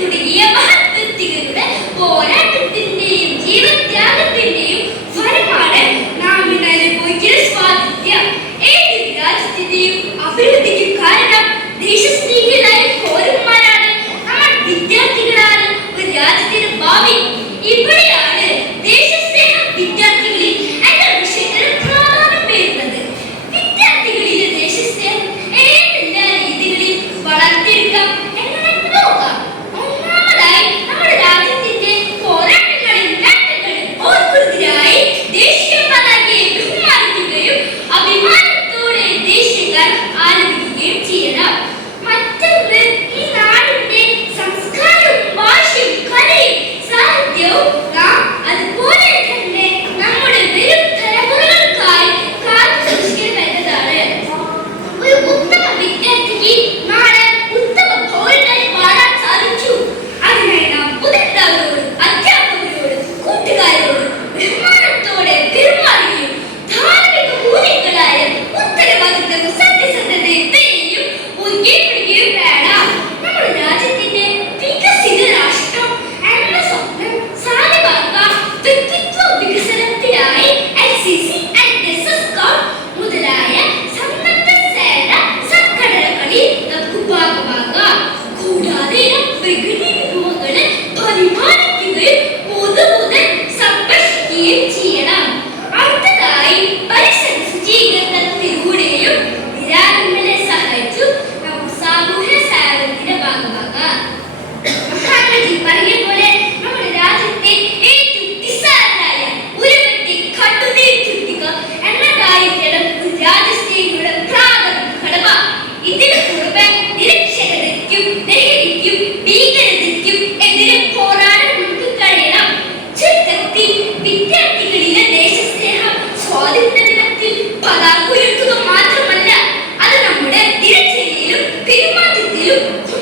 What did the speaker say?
തുടങ്ങിയ മഹത്വത്തികളുടെ പോരാട്ടത്തിന്റെയും ജീവത്യാഗത്തിന്റെയും ഫലമാണ് നാം ഇന്ന് അനുഭവിക്കുന്ന സ്വാതന്ത്ര്യം. ഏത് രാജ്യത്തിന്റെയും അഭിവൃദ്ധിക്ക് കാരണം ദേശസ്നേഹ скрипки you.